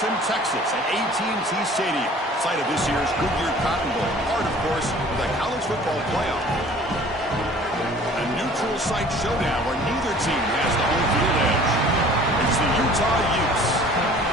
Arlington, Texas at AT&T Stadium, site of this year's Goodyear Cotton Bowl, part, of course, of the college football playoff. A neutral site showdown where neither team has the home field edge. It's the Utah Utes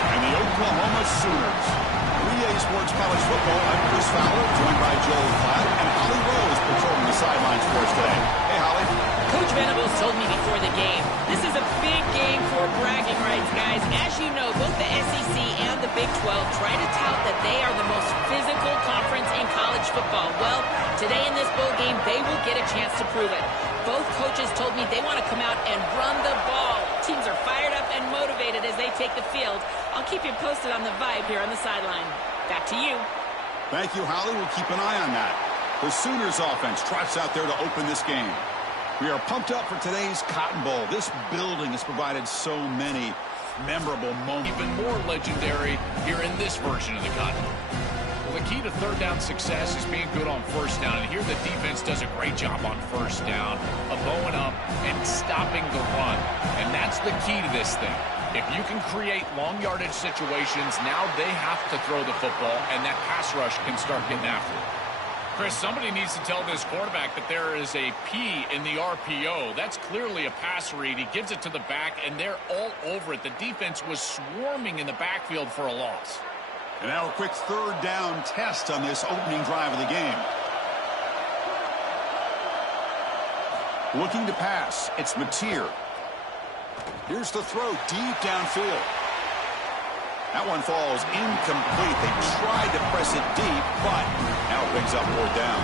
and the Oklahoma Sooners. 3A Sports College Football, I'm Chris Fowler, joined by Joel Klatt and Holly Rose patrolling the sidelines for us today. Hey, Holly. Coach Venables told me before the game, this is a big game for bragging rights, guys. As you know, both the SEC and the Big 12 try to tout that they are the most physical conference in college football. Well, today in this bowl game, they will get a chance to prove it. Both coaches told me they want to come out and run the ball. Teams are fired up and motivated as they take the field. I'll keep you posted on the vibe here on the sideline. Back to you. Thank you, Holly. We'll keep an eye on that. The Sooners offense trots out there to open this game. We are pumped up for today's Cotton Bowl. This building has provided so many memorable moments. Even more legendary here in this version of the Cotton Bowl. Well, the key to third down success is being good on first down. And here the defense does a great job on first down of bowing up and stopping the run. And that's the key to this thing. If you can create long yardage situations, now they have to throw the football, and that pass rush can start getting after it. Chris, somebody needs to tell this quarterback that there is a P in the RPO. That's clearly a pass read. He gives it to the back, and they're all over it. The defense was swarming in the backfield for a loss. And now a quick third down test on this opening drive of the game. Looking to pass, it's Mateer. Here's the throw deep downfield. That one falls incomplete. They tried to press it deep, but now it brings up more down.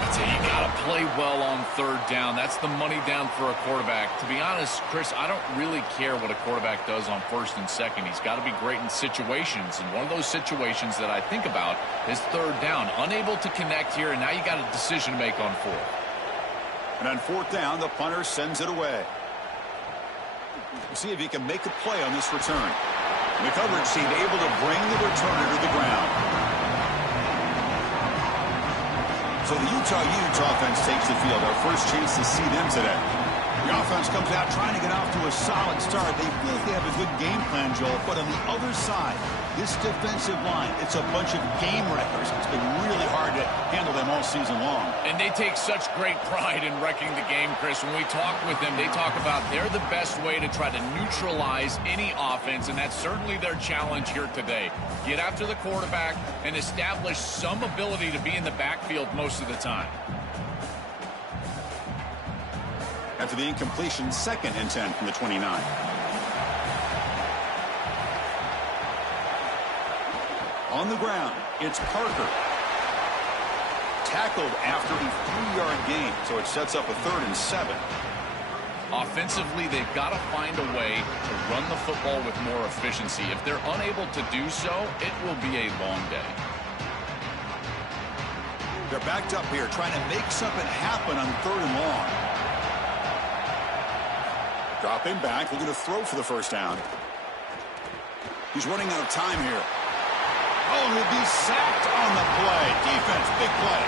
I'd say you got to play well on third down. That's the money down for a quarterback. To be honest, Chris, I don't really care what a quarterback does on first and second. He's got to be great in situations, and one of those situations that I think about is third down. Unable to connect here, and now you got a decision to make on fourth. And on fourth down, the punter sends it away. We'll see if he can make a play on this return. The coverage team able to bring the returner to the ground. So the Utah Utes offense takes the field. Our first chance to see them today. The offense comes out trying to get off to a solid start. They feel like they have a good game plan, Joel. But on the other side, this defensive line, it's a bunch of game wreckers. It's been really hard to handle them all season long. And they take such great pride in wrecking the game, Chris. When we talk with them, they talk about they're the best way to try to neutralize any offense, and that's certainly their challenge here today. Get after the quarterback and establish some ability to be in the backfield most of the time. After the incompletion, 2nd and 10 from the 29. On the ground, it's Parker. Tackled after a 3-yard gain, so it sets up a 3rd and 7. Offensively, they've got to find a way to run the football with more efficiency. If they're unable to do so, it will be a long day. They're backed up here, trying to make something happen on 3rd and long. Dropping back, looking to throw for the first down. He's running out of time here. Oh, he'll be sacked on the play. Defense, big play.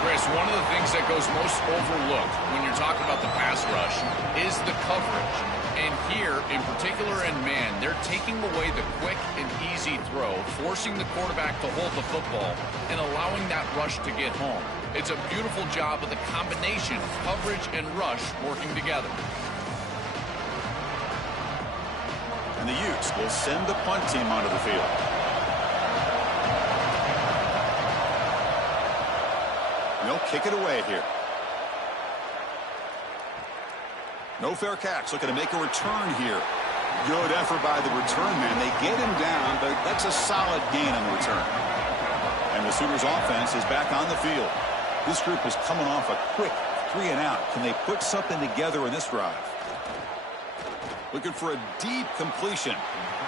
Chris, one of the things that goes most overlooked when you're talking about the pass rush is the coverage. And here, in particular in man, they're taking away the quick and easy throw, forcing the quarterback to hold the football and allowing that rush to get home. It's a beautiful job of the combination of coverage and rush working together. And the Utes will send the punt team onto the field. And they'll kick it away here. No fair catch, looking to make a return here. Good effort by the return man. They get him down, but that's a solid gain on the return. And the Sooners offense is back on the field. This group is coming off a quick 3-and-out. Can they put something together in this drive? Looking for a deep completion.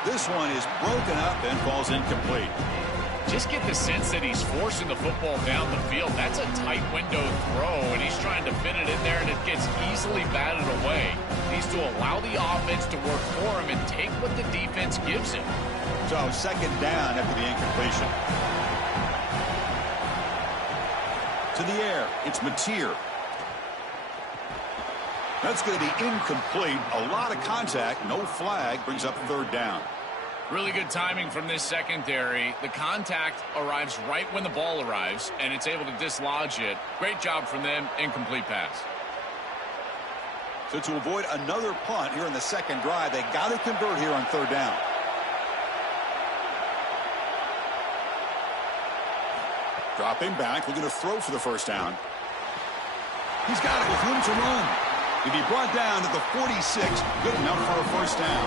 This one is broken up and falls incomplete. Just get the sense that he's forcing the football down the field. That's a tight window throw, and he's trying to fit it in there, and it gets easily batted away. He needs to allow the offense to work for him and take what the defense gives him. So 2nd down after the incompletion. To the air, it's Mateer. That's going to be incomplete. A lot of contact, no flag, brings up 3rd down. Really good timing from this secondary. The contact arrives right when the ball arrives, and it's able to dislodge it. Great job from them. Incomplete pass. So to avoid another punt here in the second drive, they got to convert here on third down. Dropping back, looking to throw for the first down. He's got it with room to run. He'll be brought down at the 46, good enough for a first down.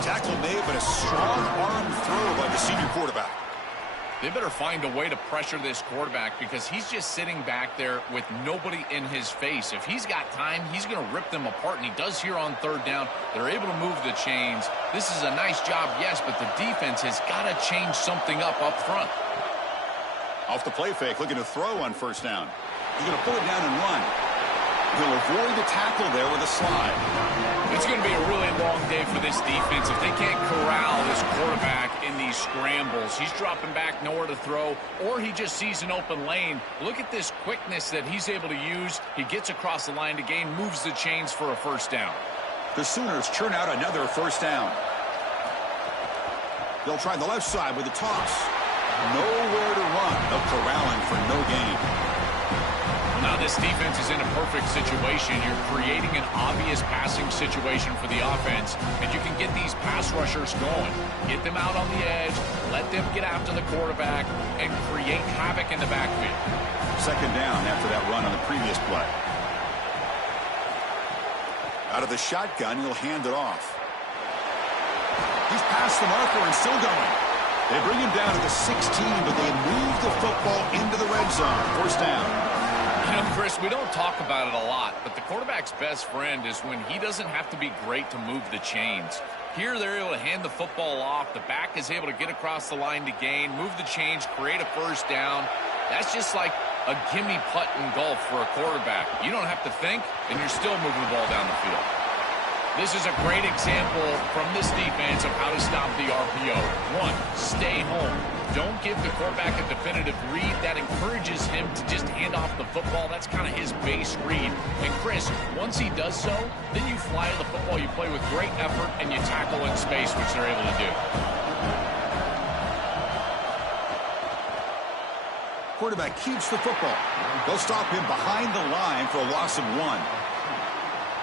Tackle made, but a strong arm throw by the senior quarterback. They better find a way to pressure this quarterback because he's just sitting back there with nobody in his face. If he's got time, he's going to rip them apart, and he does here on third down. They're able to move the chains. This is a nice job, yes, but the defense has got to change something up front. Off the play fake, looking to throw on first down. He's going to pull it down and run. He'll avoid the tackle there with a slide. It's going to be a really long day for this defense if they can't corral this quarterback in these scrambles. He's dropping back, nowhere to throw, or he just sees an open lane. Look at this quickness that he's able to use. He gets across the line to gain, moves the chains for a first down. The Sooners churn out another first down. They'll try the left side with a toss. Nowhere to run. They'll corral him for no gain. Now this defense is in a perfect situation. You're creating an obvious passing situation for the offense, and you can get these pass rushers going. Get them out on the edge, let them get after the quarterback, and create havoc in the backfield. Second down after that run on the previous play. Out of the shotgun, he'll hand it off. He's past the marker and still going. They bring him down to the 16, but they move the football into the red zone. First down. You know, Chris, we don't talk about it a lot, but the quarterback's best friend is when he doesn't have to be great to move the chains. Here, they're able to hand the football off. The back is able to get across the line to gain, move the chains, create a first down. That's just like a gimme putt in golf for a quarterback. You don't have to think, and you're still moving the ball down the field. This is a great example from this defense of how to stop the RPO. One, stay home. Don't give the quarterback a definitive read. That encourages him to just hand off the football. That's kind of his base read. And Chris, once he does so, then you fly the football, you play with great effort, and you tackle in space, which they're able to do. Quarterback keeps the football. They'll stop him behind the line for a loss of 1.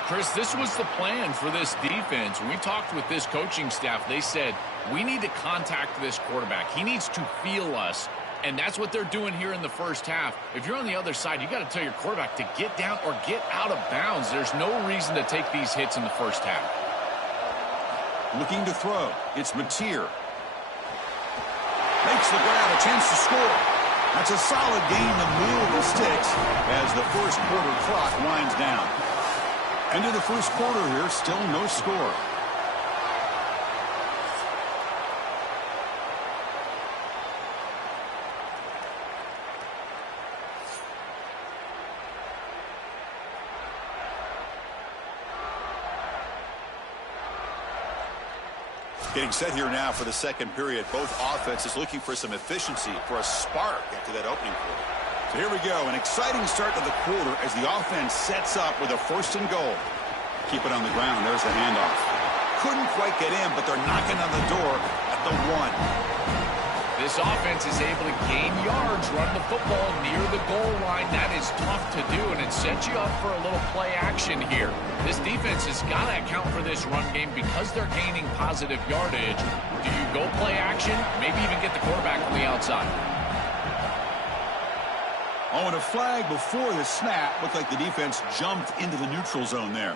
Chris, this was the plan for this defense. When we talked with this coaching staff, they said, we need to contact this quarterback. He needs to feel us, and that's what they're doing here in the first half. If you're on the other side, you got to tell your quarterback to get down or get out of bounds. There's no reason to take these hits in the first half. Looking to throw. It's Mateer. Makes the grab, a chance to score. That's a solid gain to move the sticks as the first quarter clock winds down. End of the first quarter here, still no score. Getting set here now for the second period. Both offenses looking for some efficiency, for a spark after that opening quarter. So here we go, an exciting start to the quarter as the offense sets up with a first and goal. Keep it on the ground. There's the handoff. Couldn't quite get in, but they're knocking on the door at the 1. This offense is able to gain yards, run the football near the goal line. That is tough to do, and it sets you up for a little play action here. This defense has got to account for this run game because they're gaining positive yardage. Do you go play action? Maybe even get the quarterback on the outside. Oh, and a flag before the snap. Looked like the defense jumped into the neutral zone there.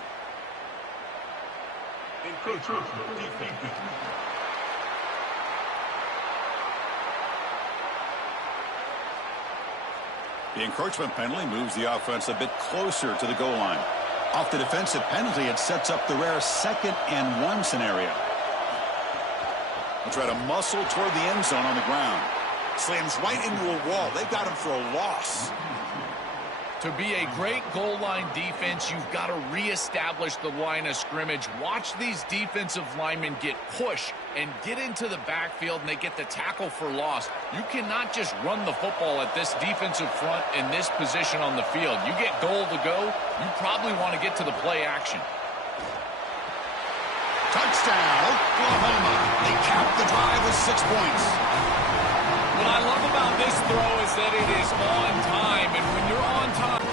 The encroachment penalty moves the offense a bit closer to the goal line. Off the defensive penalty, it sets up the rare 2nd and 1 scenario. They'll try to muscle toward the end zone on the ground. Slams right into a wall. They've got him for a loss. To be a great goal line defense, you've got to reestablish the line of scrimmage. Watch these defensive linemen get pushed and get into the backfield, and they get the tackle for loss. You cannot just run the football at this defensive front in this position on the field. You get goal to go, you probably want to get to the play action. Touchdown, Oklahoma. They cap the drive with 6 points. What I love about this throw is that it is on time, and when you're on time...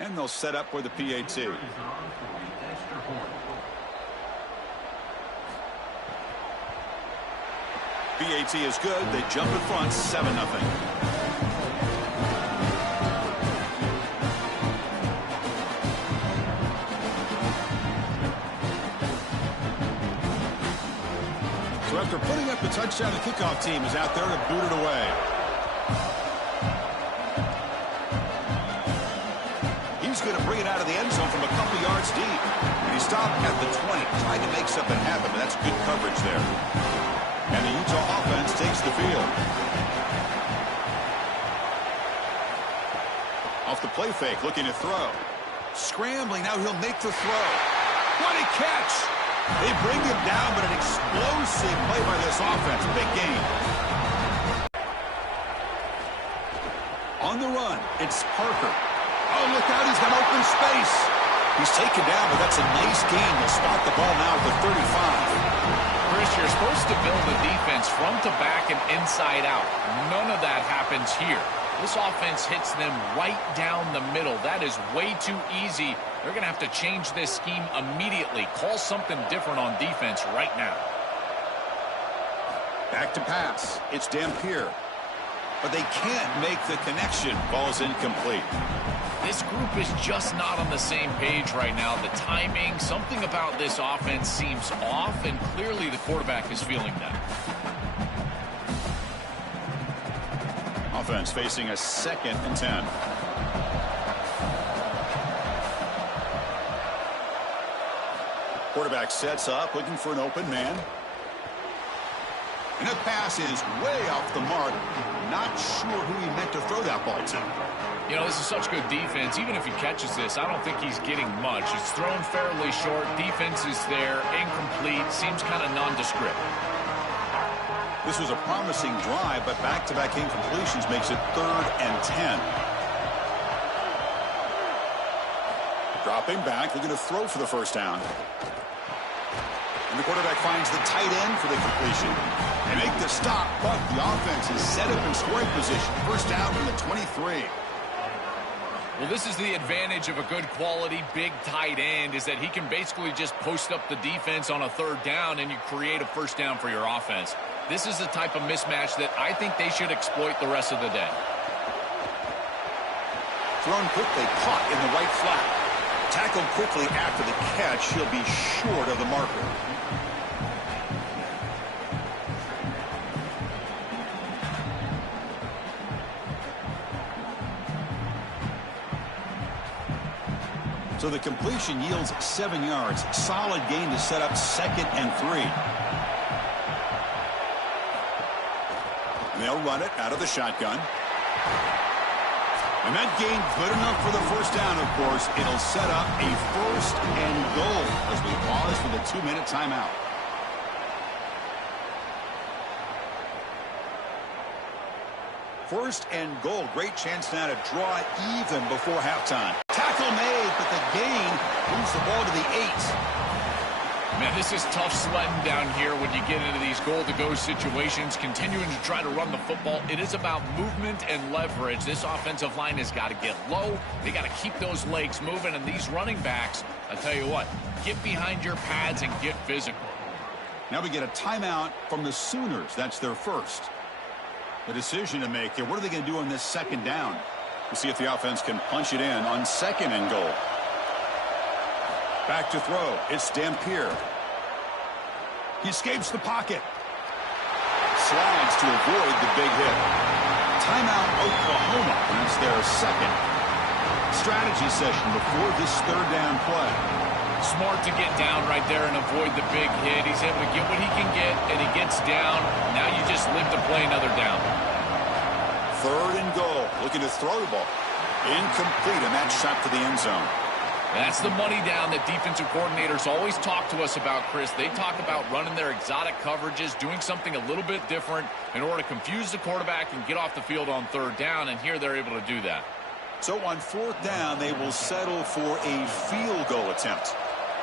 And they'll set up for the PAT. PAT is good. They jump in front, 7-0. So after putting up the touchdown, the kickoff team is out there to boot it away. He's going to bring it out of the end zone from a couple yards deep. And he stopped at the 20, trying to make something happen, but that's good coverage there. And the Utah offense takes the field. Off the play fake, looking to throw. Scrambling, now he'll make the throw. What a catch! They bring him down, but an explosive play by this offense. Big game. On the run, it's Parker. Oh, look out, he's got open space. He's taken down, but that's a nice gain. He'll spot the ball now at the 35. Chris, you're supposed to build a defense front to back and inside out. None of that happens here. This offense hits them right down the middle. That is way too easy. They're going to have to change this scheme immediately. Call something different on defense right now. Back to pass. It's Dampier. But they can't make the connection. Ball's incomplete. This group is just not on the same page right now. The timing, something about this offense seems off, and clearly the quarterback is feeling that. Offense facing a 2nd and 10. Quarterback sets up, looking for an open man. And the pass is way off the mark. Not sure who he meant to throw that ball to. You know, this is such good defense. Even if he catches this, I don't think he's getting much. It's thrown fairly short. Defense is there. Incomplete. Seems kind of nondescript. This was a promising drive, but back-to-back incompletions makes it 3rd and 10. Dropping back, looking to throw for the first down. And the quarterback finds the tight end for the completion. They make the stop, but the offense is set up in scoring position. First down from the 23. Well, this is the advantage of a good quality big tight end, is that he can basically just post up the defense on a 3rd down and you create a first down for your offense. This is the type of mismatch that I think they should exploit the rest of the day. Thrown quickly, caught in the right flat. Tackled quickly after the catch. He'll be short of the marker. So the completion yields 7 yards. Solid gain to set up 2nd and 3. And they'll run it out of the shotgun. And that gain good enough for the first down, of course. It'll set up a 1st and goal as we pause for the 2-minute timeout. First and goal. Great chance now to draw it even before halftime. Tackle made, but the gain moves the ball to the 8. Man, this is tough sledding down here when you get into these goal-to-go situations, continuing to try to run the football. It is about movement and leverage. This offensive line has got to get low. They got to keep those legs moving, and these running backs, I tell you what, get behind your pads and get physical. Now we get a timeout from the Sooners. That's their first. The decision to make here. What are they going to do on this 2nd down? We'll see if the offense can punch it in on 2nd and goal. Back to throw. It's Dampier. He escapes the pocket. Slides to avoid the big hit. Timeout, Oklahoma. That's their 2nd strategy session before this 3rd down play. Smart to get down right there and avoid the big hit. He's able to get what he can get, and he gets down. Now you just live to play another down. 3rd and goal. Looking to throw the ball. Incomplete, and that shot to the end zone. That's the money down that defensive coordinators always talk to us about, Chris. They talk about running their exotic coverages, doing something a little bit different in order to confuse the quarterback and get off the field on third down, and here they're able to do that. So on fourth down, they will settle for a field goal attempt.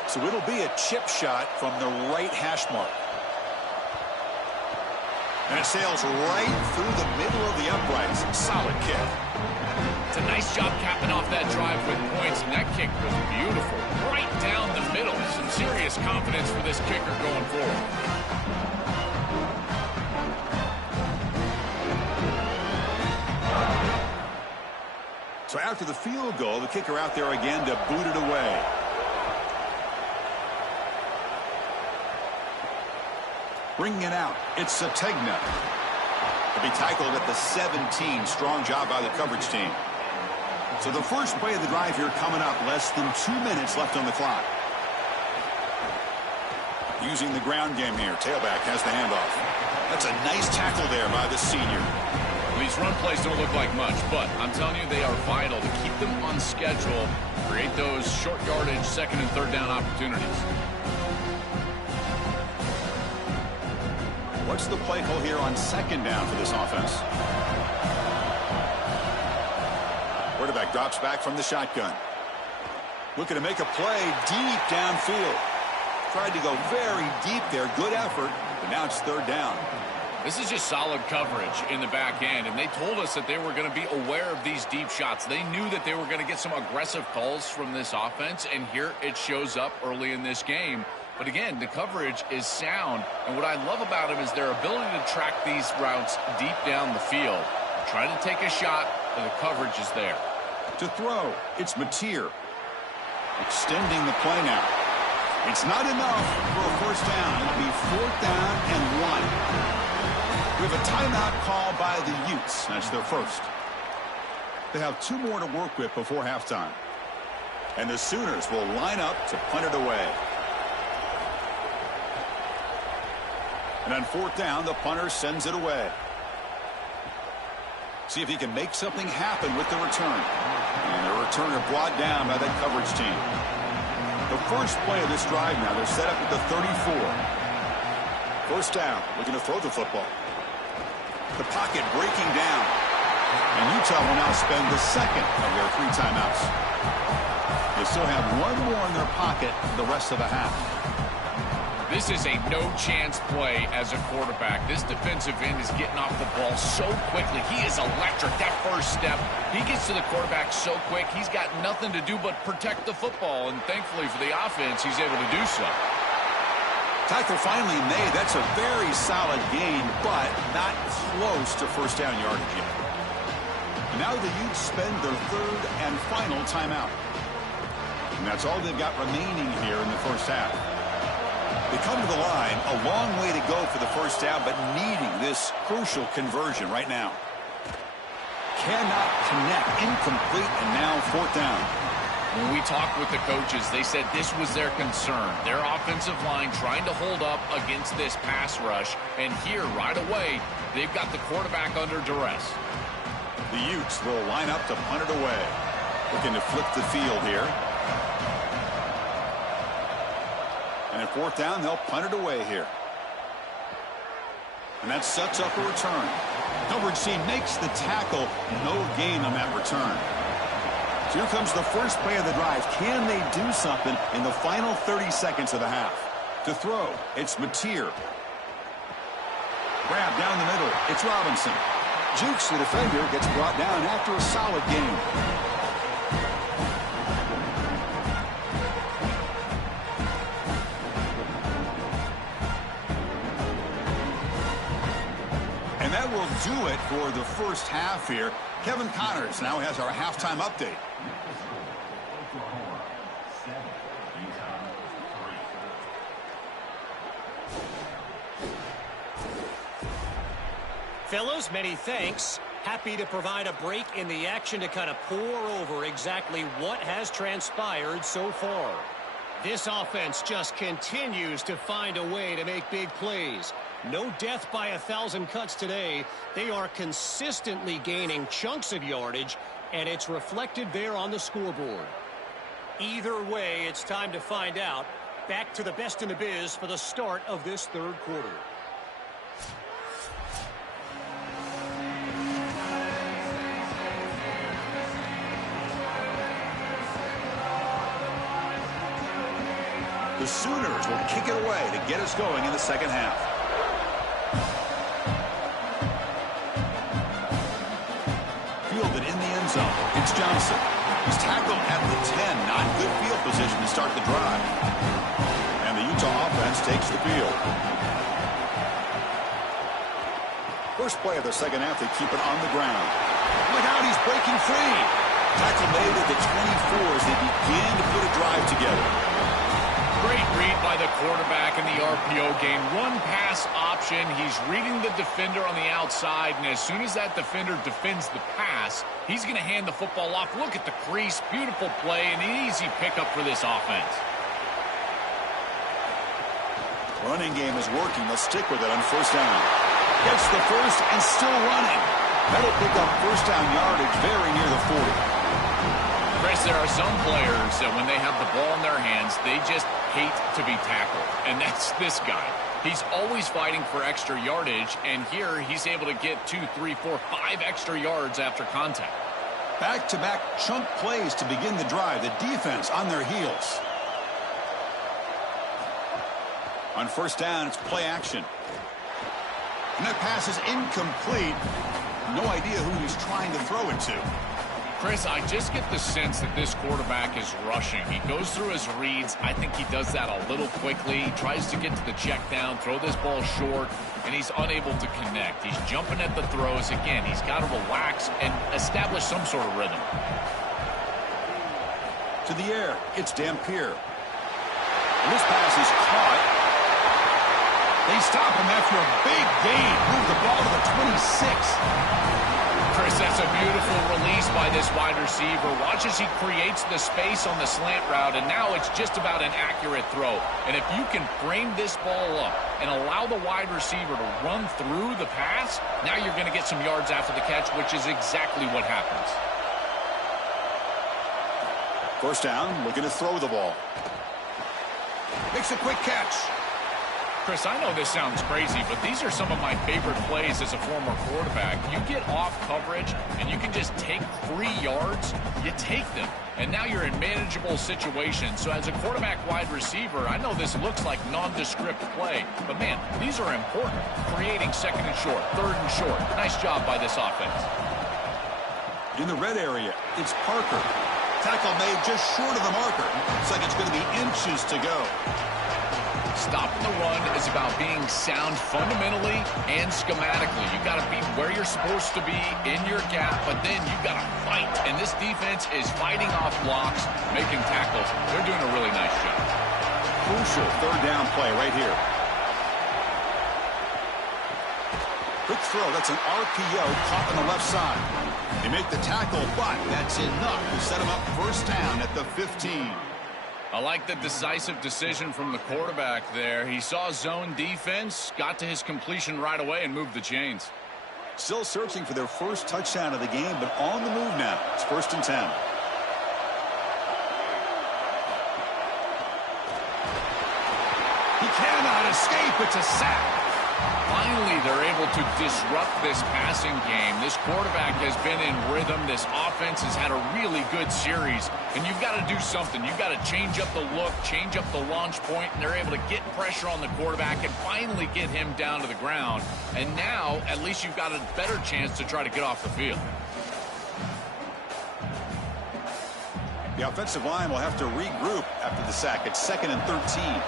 So it'll be a chip shot from the right hash mark. And it sails right through the middle of the uprights. Solid kick. It's a nice job capping off that drive with points, and that kick was beautiful. Right down the middle. Some serious confidence for this kicker going forward. So after the field goal, the kicker out there again to boot it away. Bringing it out, it's Sategna. To be tackled at the 17. Strong job by the coverage team. So the first play of the drive here coming up. Less than 2 minutes left on the clock. Using the ground game here. Tailback has the handoff. That's a nice tackle there by the senior. These run plays don't look like much, but I'm telling you, they are vital to keep them on schedule, create those short yardage second and third down opportunities. What's the play call here on second down for this offense? Quarterback drops back from the shotgun. Looking to make a play deep downfield. Tried to go very deep there. Good effort, but now it's third down. This is just solid coverage in the back end, and they told us that they were going to be aware of these deep shots. They knew that they were going to get some aggressive calls from this offense, and here it shows up early in this game. But again, the coverage is sound, and what I love about them is their ability to track these routes deep down the field. Trying to take a shot, and the coverage is there. To throw, it's Mateer. Extending the play now. It's not enough for a first down. It'll be fourth down and 1. We have a timeout call by the Utes. That's their first. They have 2 more to work with before halftime. And the Sooners will line up to punt it away. And on fourth down, the punter sends it away. See if he can make something happen with the return. And the returner brought down by that coverage team. The first play of this drive now, they're set up at the 34. First down, looking to throw the football. The pocket breaking down. And Utah will now spend the second of their 3 timeouts. They still have 1 more in their pocket the rest of the half. This is a no-chance play as a quarterback. This defensive end is getting off the ball so quickly. He is electric. That first step, he gets to the quarterback so quick, he's got nothing to do but protect the football. And thankfully for the offense, he's able to do so. Tackle finally made. That's a very solid gain, but not close to first down yardage yet. And now the Utes spend their 3rd and final timeout. And that's all they've got remaining here in the first half. They come to the line, a long way to go for the first down, but needing this crucial conversion right now. Cannot connect, incomplete, and now fourth down. When we talked with the coaches, they said this was their concern. Their offensive line trying to hold up against this pass rush. And here, right away, they've got the quarterback under duress. The Utes will line up to punt it away. Looking to flip the field here. And at fourth down, they'll punt it away here. And that sets up a return. Coverage team makes the tackle. No gain on that return. So here comes the first play of the drive. Can they do something in the final 30 seconds of the half? To throw, it's Mateer. Grab down the middle. It's Robinson. Jukes the defender, gets brought down after a solid game. And that will do it for the first half here. Kevin Connors now has our halftime update. Fellows, many thanks. Happy to provide a break in the action to kind of pour over exactly what has transpired so far. This offense just continues to find a way to make big plays. No death by 1,000 cuts today. They are consistently gaining chunks of yardage, and it's reflected there on the scoreboard. Either way, it's time to find out. Back to the best in the biz for the start of this third quarter. The Sooners will kick it away to get us going in the second half. Fielded in the end zone. It's Johnson. He's tackled at the 10. Not good field position to start the drive. And the Utah offense takes the field. First play of the second half, they keep it on the ground. Look out, he's breaking free. Tackle made at the 24 as they begin to put a drive together. Great read by the quarterback in the RPO game. Run pass option. He's reading the defender on the outside, and as soon as that defender defends the pass, he's going to hand the football off. Look at the crease. Beautiful play and an easy pickup for this offense. Running game is working. They'll stick with it on first down. Gets the first and still running. That'll pick up first down yardage very near the 40. Chris, there are some players that when they have the ball in their hands, they just hate to be tackled. And that's this guy. He's always fighting for extra yardage, and here he's able to get 2, 3, 4, 5 extra yards after contact. Back-to-back chunk plays to begin the drive. The defense on their heels. On first down, it's play action. And that pass is incomplete. No idea who he's trying to throw it to. Chris, I just get the sense that this quarterback is rushing. He goes through his reads. I think he does that a little quickly. He tries to get to the check down, throw this ball short, and he's unable to connect. He's jumping at the throws. Again, he's got to relax and establish some sort of rhythm. To the air, it's Dampier. And this pass is caught. They stop him after a big gain. Move the ball to the 26. Chris, that's a beautiful release by this wide receiver. Watch as he creates the space on the slant route, and now it's just about an accurate throw. And if you can frame this ball up and allow the wide receiver to run through the pass, now you're going to get some yards after the catch, which is exactly what happens. First down, looking to throw the ball. Makes a quick catch. Chris, I know this sounds crazy, but these are some of my favorite plays as a former quarterback. You get off coverage, and you can just take 3 yards. You take them, and now you're in manageable situations. So as a quarterback wide receiver, I know this looks like nondescript play, but, man, these are important. Creating second and short, third and short. Nice job by this offense. In the red area, it's Parker. Tackle made just short of the marker. Looks like it's going to be inches to go. Stopping the run is about being sound fundamentally and schematically. You got to be where you're supposed to be in your gap, but then you got to fight. And this defense is fighting off blocks, making tackles. They're doing a really nice job. Crucial third down play right here. Quick throw. That's an RPO caught on the left side. They make the tackle, but that's enough to set him up first down at the 15. I like the decisive decision from the quarterback there. He saw zone defense, got to his completion right away, and moved the chains. Still searching for their first touchdown of the game, but on the move now. It's 1st and 10. He cannot escape. It's a sack. Finally, they're able to disrupt this passing game. This quarterback has been in rhythm. This offense has had a really good series. And you've got to do something. You've got to change up the look, change up the launch point, and they're able to get pressure on the quarterback and finally get him down to the ground. And now, at least you've got a better chance to try to get off the field. The offensive line will have to regroup after the sack. It's 2nd and 13.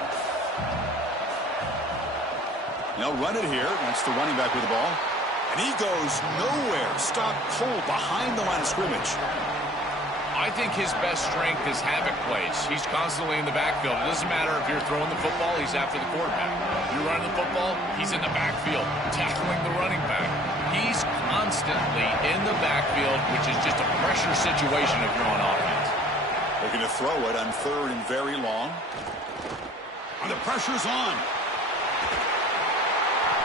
They'll run it here. That's the running back with the ball. And he goes nowhere. Stopped cold behind the line of scrimmage. I think his best strength is havoc plays. He's constantly in the backfield. It doesn't matter if you're throwing the football, he's after the quarterback. If you're running the football, he's in the backfield, tackling the running back. He's constantly in the backfield, which is just a pressure situation if you're on offense. Looking to throw it on 3rd and very long. And the pressure's on.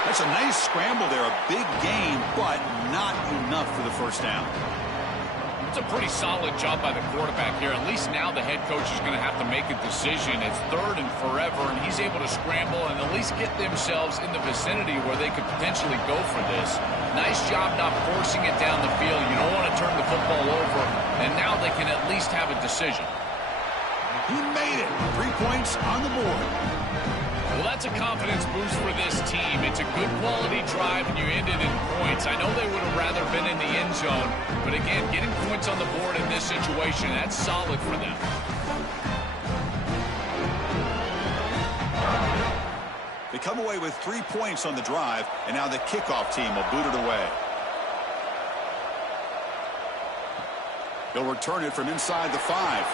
That's a nice scramble there, a big gain, but not enough for the first down. It's a pretty solid job by the quarterback here. At least now the head coach is going to have to make a decision. It's 3rd and forever, and he's able to scramble and at least get themselves in the vicinity where they could potentially go for this. Nice job not forcing it down the field. You don't want to turn the football over, and now they can at least have a decision. He made it. 3 points on the board. Well, that's a confidence boost for this team. It's a good quality drive, and you ended in points. I know they would have rather been in the end zone, but again, getting points on the board in this situation, that's solid for them. They come away with 3 points on the drive, and now the kickoff team will boot it away. They'll return it from inside the 5.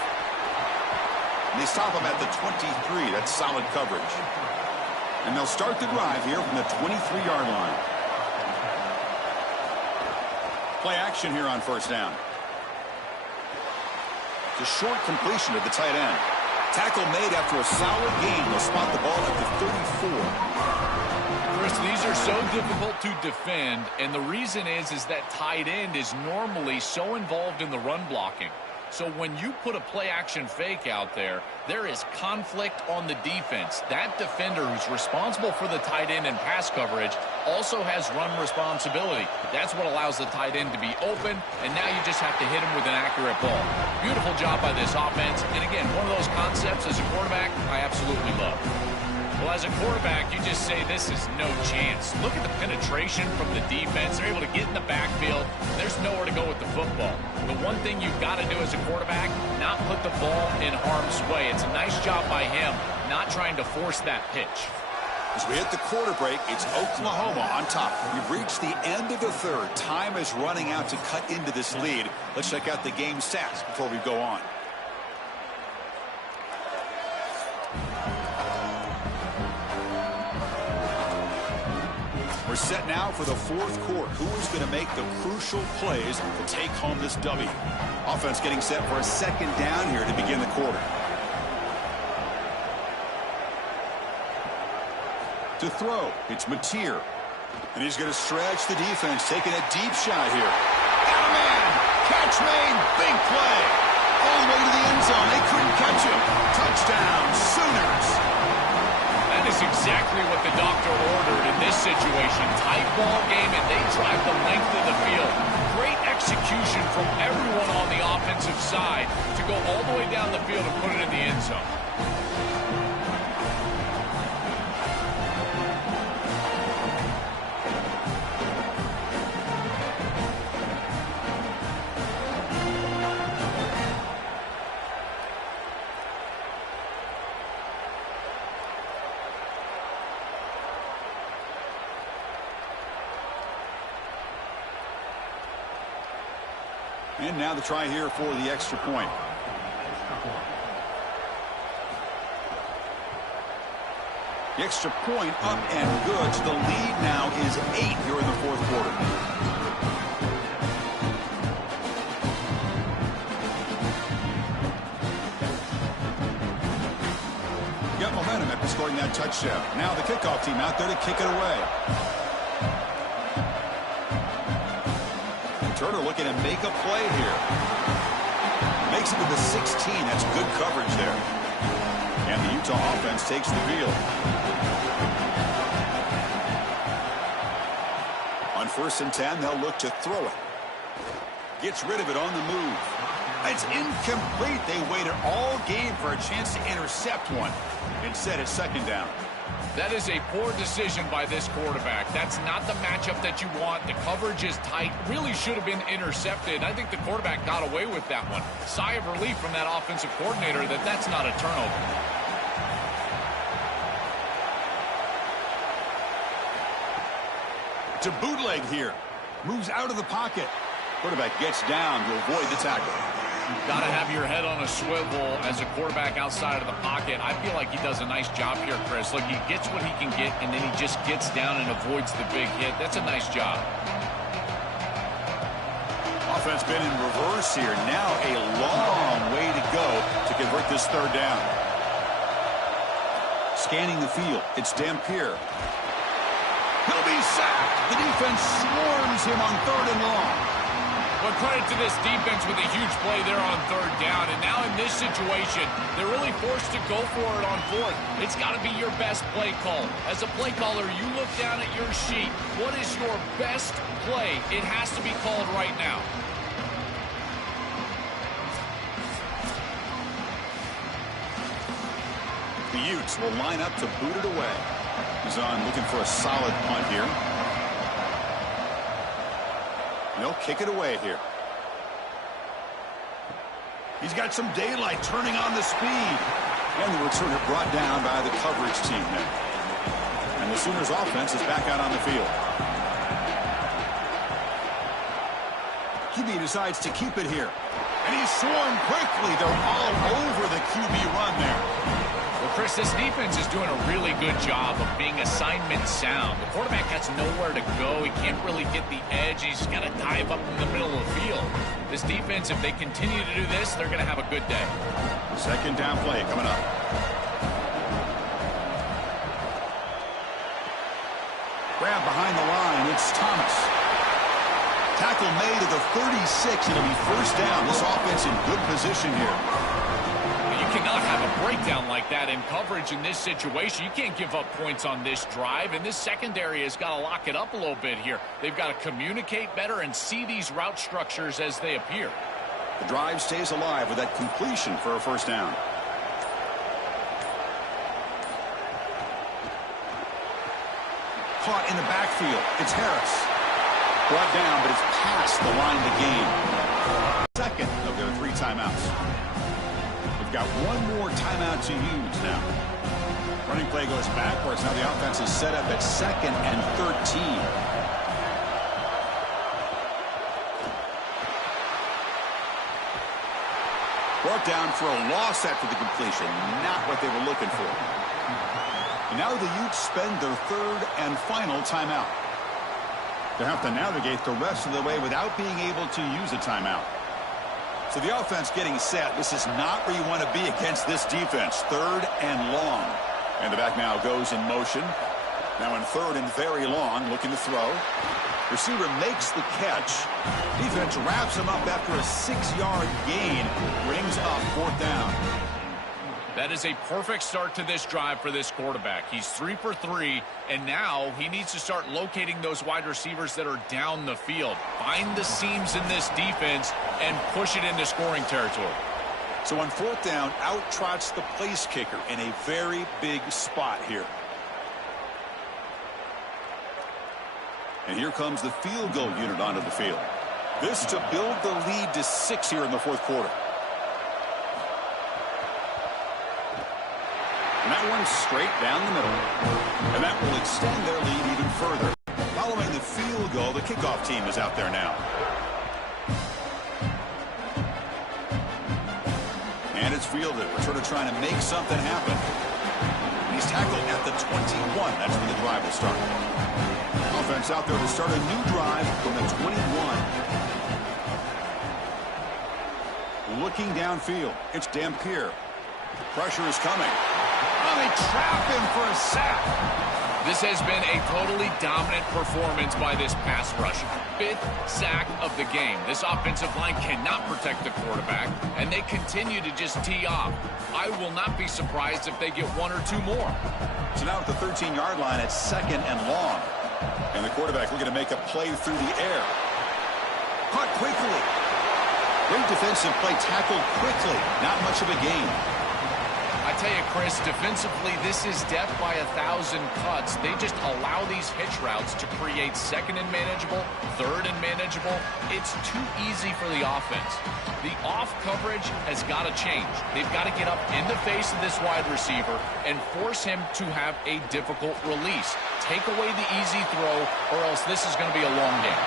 And they stop him at the 23. That's solid coverage. And they'll start the drive here from the 23-yard line. Play action here on first down. It's a short completion to the tight end. Tackle made after a solid gain. They'll spot the ball at the 34. Chris, these are so difficult to defend, and the reason is that tight end is normally so involved in the run blocking. So when you put a play-action fake out there, there is conflict on the defense. That defender who's responsible for the tight end and pass coverage also has run responsibility. That's what allows the tight end to be open, and now you just have to hit him with an accurate ball. Beautiful job by this offense, and again, one of those concepts as a quarterback I absolutely love. Well, as a quarterback, you just say this is no chance. Look at the penetration from the defense. They're able to get in the backfield. There's nowhere to go with the football. The one thing you've got to do as a quarterback, not put the ball in harm's way. It's a nice job by him, not trying to force that pitch. As we hit the quarter break, it's Oklahoma on top. We've reached the end of the third. Time is running out to cut into this lead. Let's check out the game stats before we go on. We're set now for the fourth quarter. Who is going to make the crucial plays to take home this W? Offense getting set for a second down here to begin the quarter. To throw, it's Mateer. And he's going to stretch the defense, taking a deep shot here. Got a man! Catch made! Big play! All the way to the end zone. They couldn't catch him. Touchdown, Sooners! That is exactly what the doctor ordered in this situation. Tight ball game, and they drive the length of the field. Great execution from everyone on the offensive side to go all the way down the field and put it in the end zone. And now the try here for the extra point. The extra point up and good. So the lead now is 8 here in the fourth quarter. Got momentum after scoring that touchdown. Now the kickoff team out there to kick it away. Turner looking to make a play here. Makes it to the 16. That's good coverage there. And the Utah offense takes the field. On 1st and 10, they'll look to throw it. Gets rid of it on the move. It's incomplete. They waited all game for a chance to intercept one. Instead, it's 2nd down. That is a poor decision by this quarterback. That's not the matchup that you want. The coverage is tight. Really should have been intercepted. I think the quarterback got away with that one. Sigh of relief from that offensive coordinator that that's not a turnover. To bootleg here. Moves out of the pocket. Quarterback gets down to avoid the tackle. Got to have your head on a swivel as a quarterback outside of the pocket. I feel like he does a nice job here, Chris. Look, he gets what he can get, and then he just gets down and avoids the big hit. That's a nice job. Offense been in reverse here. Now a long way to go to convert this 3rd down. Scanning the field, it's Dampier. He'll be sacked. The defense swarms him on 3rd and long. Well, credit to this defense with a huge play there on third down. And now in this situation, they're really forced to go for it on fourth. It's got to be your best play call. As a play caller, you look down at your sheet. What is your best play? It has to be called right now. The Utes will line up to boot it away. He's on looking for a solid punt here. They'll kick it away here. He's got some daylight turning on the speed. And the returner brought down by the coverage team there. And the Sooners offense is back out on the field. QB decides to keep it here. And he's swarmed quickly. They're all over the QB run there. Well, Chris, this defense is doing a really good job of being assignment sound. The quarterback has nowhere to go. He can't really get the edge. He's got to dive up in the middle of the field. This defense, if they continue to do this, they're going to have a good day. Second down play coming up. Grab behind the line. It's Thomas. Tackle made at the 36. It'll be first down. This offense in good position here. You cannot have a breakdown like that in coverage in this situation. You can't give up points on this drive, and this secondary has got to lock it up a little bit here. They've got to communicate better and see these route structures as they appear. The drive stays alive with that completion for a first down. Caught in the backfield. It's Harris. Brought down, but it's past the line to gain. Second of their 3 timeouts. Got one more timeout to use now. Running play goes backwards. Now the offense is set up at 2nd and 13. Brought down for a loss after the completion. Not what they were looking for. And now the Utes spend their 3rd and final timeout. They have to navigate the rest of the way without being able to use a timeout. So the offense getting set. This is not where you want to be against this defense. 3rd and long. And the back now goes in motion. Now in 3rd and very long, looking to throw. Receiver makes the catch. Defense wraps him up after a 6-yard gain. Brings up 4th down. That is a perfect start to this drive for this quarterback. He's 3 for 3, and now he needs to start locating those wide receivers that are down the field. Find the seams in this defense and push it into scoring territory. So on 4th down, out trots the place kicker in a very big spot here. And here comes the field goal unit onto the field. This to build the lead to 6 here in the 4th quarter. And that one's straight down the middle. And that will extend their lead even further. Following the field goal, the kickoff team is out there now. And it's fielded. Returner trying to make something happen. He's tackled at the 21. That's where the drive will start. Offense out there to start a new drive from the 21. Looking downfield. It's Dampier. Pressure is coming. Oh, they trap him for a sack. This has been a totally dominant performance by this pass rush. 5th sack of the game. This offensive line cannot protect the quarterback, and they continue to just tee off. I will not be surprised if they get 1 or 2 more. So now at the 13-yard line, it's 2nd and long. And the quarterback looking to make a play through the air. Caught quickly. Great defensive play, tackled quickly. Not much of a gain. I tell you, Chris, defensively, this is death by 1,000 cuts. They just allow these hitch routes to create 2nd and manageable, 3rd and manageable. It's too easy for the offense. The off coverage has got to change. They've got to get up in the face of this wide receiver and force him to have a difficult release. Take away the easy throw, or else this is going to be a long game.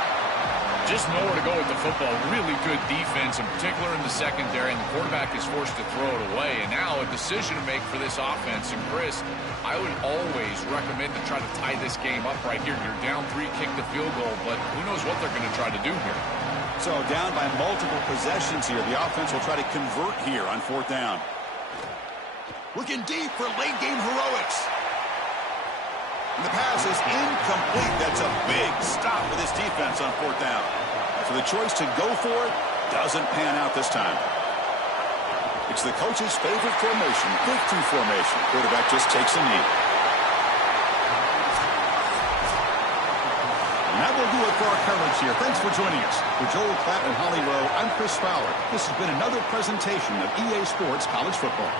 Just nowhere to go with the football. Really good defense, in particular in the secondary, and the quarterback is forced to throw it away. And now a decision to make for this offense. And Chris, I would always recommend to try to tie this game up right here. You're down 3, kick the field goal, but who knows what they're going to try to do here. So down by multiple possessions here. The offense will try to convert here on 4th down. Looking deep for late game heroics. And the pass is incomplete. That's a big stop for this defense on 4th down. So the choice to go for it doesn't pan out this time. It's the coach's favorite formation, victory formation. Quarterback just takes a knee. And that will do it for our coverage here. Thanks for joining us. For Joel Klatt and Holly Rowe, I'm Chris Fowler. This has been another presentation of EA Sports College Football.